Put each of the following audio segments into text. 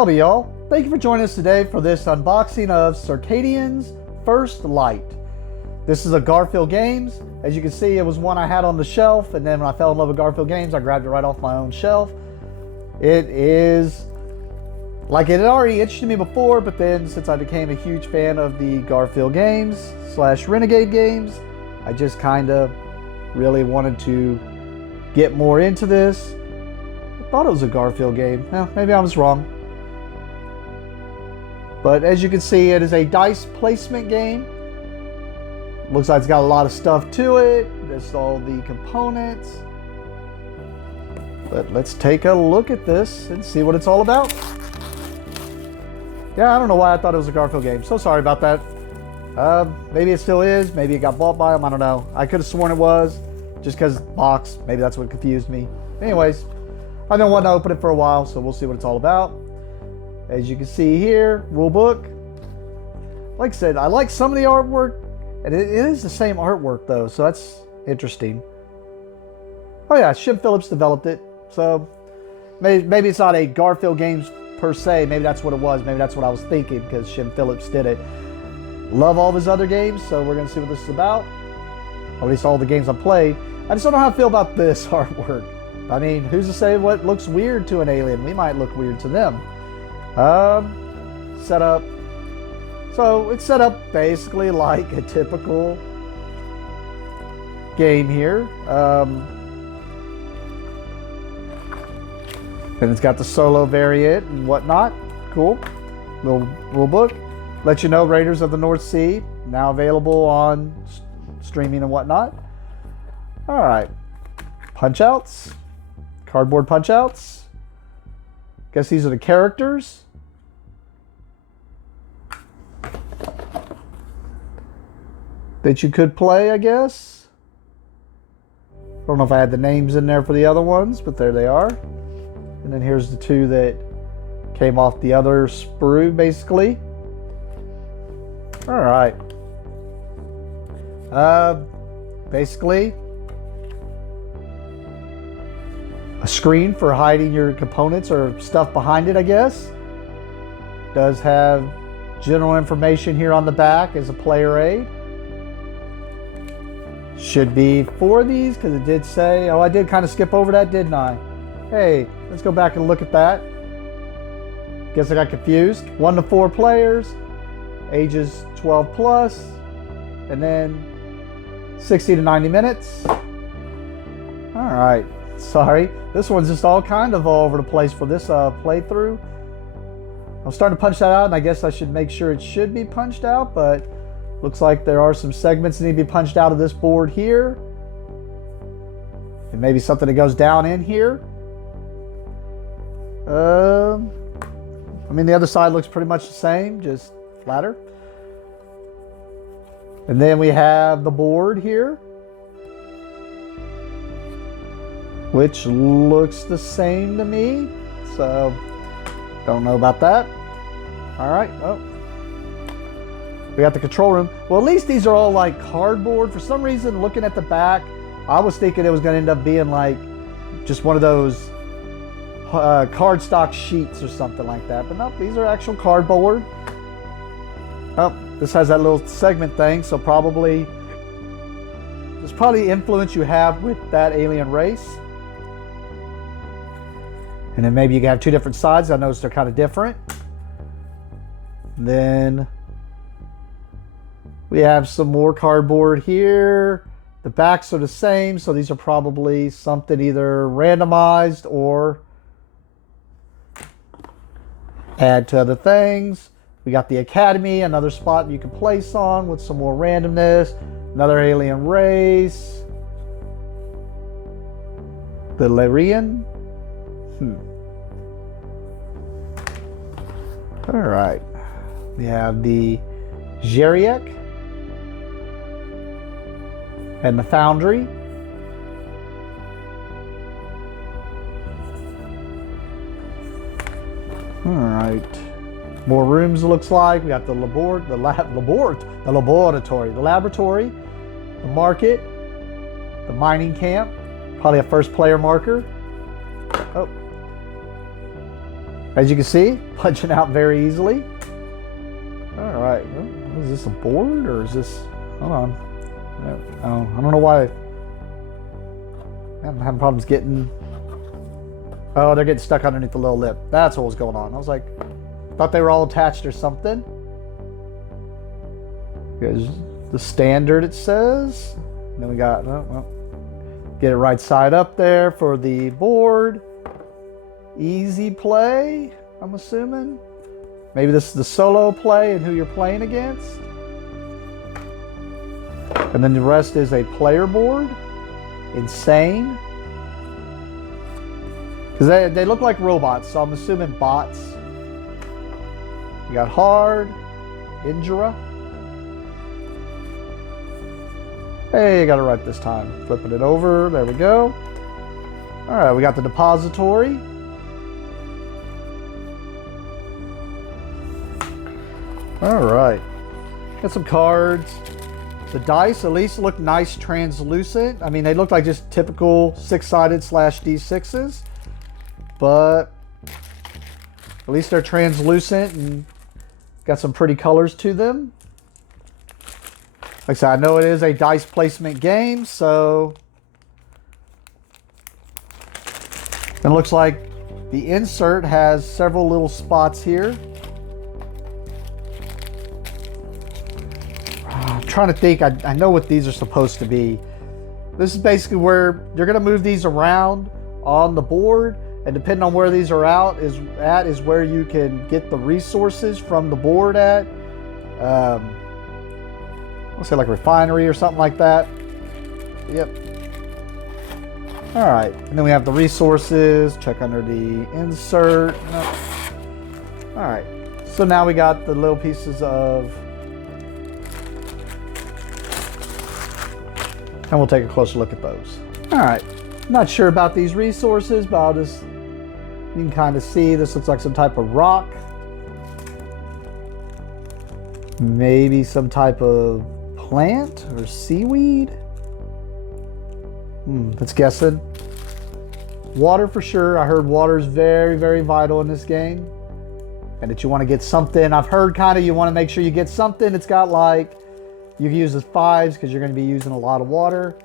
Howdy y'all, thank you for joining us today for this unboxing of Circadians First Light. This is a Garphill Games. As you can see, it was one I had on the shelf, and then when I fell in love with Garphill Games, I grabbed it right off my own shelf. It is, like, it had already interested me before, but then since I became a huge fan of the Garphill Games / Renegade games, I just kind of really wanted to get more into this. I thought it was a Garphill game. Well, maybe I was wrong. But as you can see, it is a dice placement game. Looks like it's got a lot of stuff to it. There's all the components. But let's take a look at this and see what it's all about. Yeah, I don't know why I thought it was a Garphill game. So sorry about that. Maybe it still is. Maybe it got bought by them. I don't know. I could have sworn it was. Just because box. Maybe that's what confused me. Anyways, I've been wanting to open it for a while, so we'll see what it's all about. As you can see here, rule book. Like I said, I like some of the artwork, and it is the same artwork though, so that's interesting. Oh yeah, Shim Phillips developed it, so maybe it's not a Garphill Games per se. Maybe that's what it was. Maybe that's what I was thinking because Shim Phillips did it. Love all of his other games, so we're gonna see what this is about. Or at least all the games I played. I just don't know how I feel about this artwork. I mean, who's to say what looks weird to an alien? We might look weird to them. Setup. So it's set up basically like a typical game here. And it's got the solo variant and whatnot. Cool. Little rule book. Let you know Raiders of the North Sea now available on streaming and whatnot. All right. Punch outs. Cardboard punch outs. Guess these are the characters. That you could play, I guess. I don't know if I had the names in there for the other ones, but there they are. And then here's the two that came off the other sprue, basically. All right. Basically, a screen for hiding your components or stuff behind it, I guess. Does have general information here on the back as a player aid. Should be 4 of these because it did say, oh, I did kind of skip over that, didn't I? Hey, let's go back and look at that. Guess I got confused. 1 to 4 players, ages 12 plus, and then 60 to 90 minutes. All right. Sorry, this one's just all kind of all over the place for this playthrough. I'm starting to punch that out, and I guess I should make sure it should be punched out, but looks like there are some segments that need to be punched out of this board here. And maybe something that goes down in here. I mean, the other side looks pretty much the same, just flatter. And then we have the board here, which looks the same to me, so don't know about that. All right, well, we got the control room. Well, at least these are all like cardboard. For some reason, looking at the back, I was thinking it was going to end up being like just one of those cardstock sheets or something like that, but no, these are actual cardboard. Oh, this has that little segment thing, so probably there's probably influence you have with that alien race. And then maybe you can have 2 different sides. I noticed they're kind of different. Then we have some more cardboard here. The backs are the same, so these are probably something either randomized or add to other things. We got the Academy, another spot you can place on with some more randomness. Another alien race. The Lyrian. All right. We have the Geriac and the Foundry. All right. More rooms, it looks like. We got the laboratory, the market, the mining camp, probably a first player marker. Oh. As you can see, punching out very easily. All right, is this a board or is this? Hold on. I don't know why. I'm having problems getting. Oh, they're getting stuck underneath the little lip. That's what was going on. I was like, thought they were all attached or something. Here's the standard, it says. And then we got, get it right side up there for the board. Easy play, I'm assuming. Maybe this is the solo play and who you're playing against. And then the rest is a player board. Insane. Because they look like robots, so I'm assuming bots. You got hard, Indra. Hey, I got it right this time. Flipping it over, there we go. All right, we got the depository. All right, got some cards. The dice at least look nice translucent. I mean, they look like just typical six-sided / D6s, but at least they're translucent and got some pretty colors to them. Like I said, I know it is a dice placement game, so it looks like the insert has several little spots here. I'm trying to think. I know what these are supposed to be. This is basically where you're going to move these around on the board, and depending on where these are is where you can get the resources from the board at. Let's say like a refinery or something like that. Yep. All right, and then we have the resources. Check under the insert. Nope. All right, so now we got the little pieces of. And we'll take a closer look at those. All right, not sure about these resources, but I'll just, you can kind of see this looks like some type of rock. Maybe some type of plant or seaweed. That's guessing. Water for sure. I heard water is very, very vital in this game. And that you want to get something. I've heard kind of you want to make sure you get something. It's got like, you can use the 5s because you're going to be using a lot of water.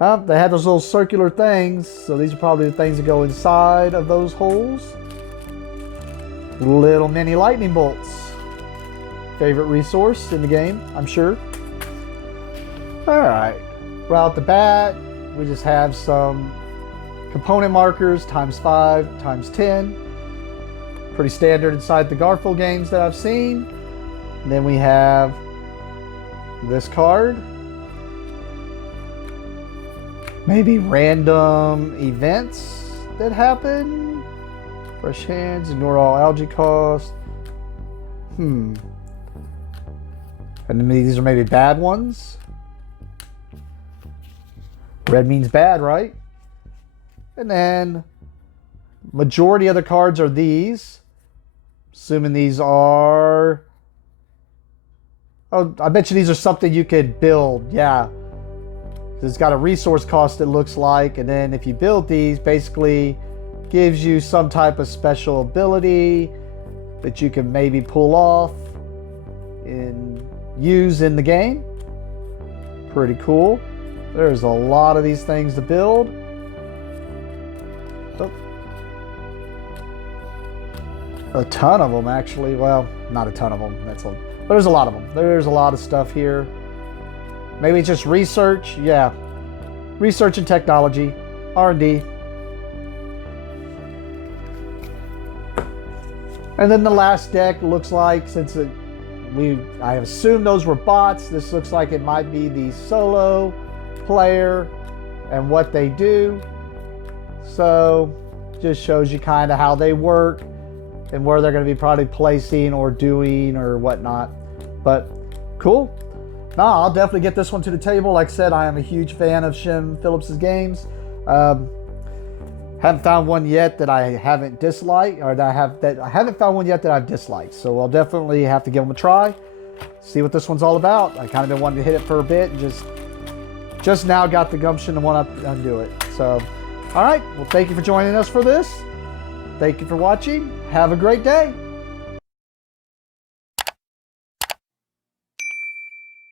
They have those little circular things. So these are probably the things that go inside of those holes. Little mini lightning bolts. Favorite resource in the game, I'm sure. All right. Right off the bat, we just have some component markers, ×5, ×10. Pretty standard inside the Garphill games that I've seen. And then we have this card. Maybe random events that happen. Fresh hands, ignore all algae costs. And then these are maybe bad ones. Red means bad, right? And then majority of the cards are these. Assuming these are... Oh, I bet you these are something you could build. Yeah. It's got a resource cost, it looks like. And then if you build these, basically gives you some type of special ability that you can maybe pull off and use in the game. Pretty cool. There's a lot of these things to build. Oh. A ton of them, actually. Well, not a ton of them. But there's a lot of them. There's a lot of stuff here. Maybe it's just research. Yeah. Research and technology. R&D. And then the last deck looks like, since I assume those were bots, this looks like it might be the solo player and what they do. So just shows you kind of how they work and where they're going to be probably placing or doing or whatnot. But cool. No, I'll definitely get this one to the table. Like I said, I am a huge fan of Shem Phillips's games. Haven't found one yet that I haven't disliked, or that I haven't found one yet that I've disliked. So I'll definitely have to give them a try. See what this one's all about. I kind of been wanting to hit it for a bit, and just now got the gumption to want to undo it. So, all right. Well, thank you for joining us for this. Thank you for watching. Have a great day.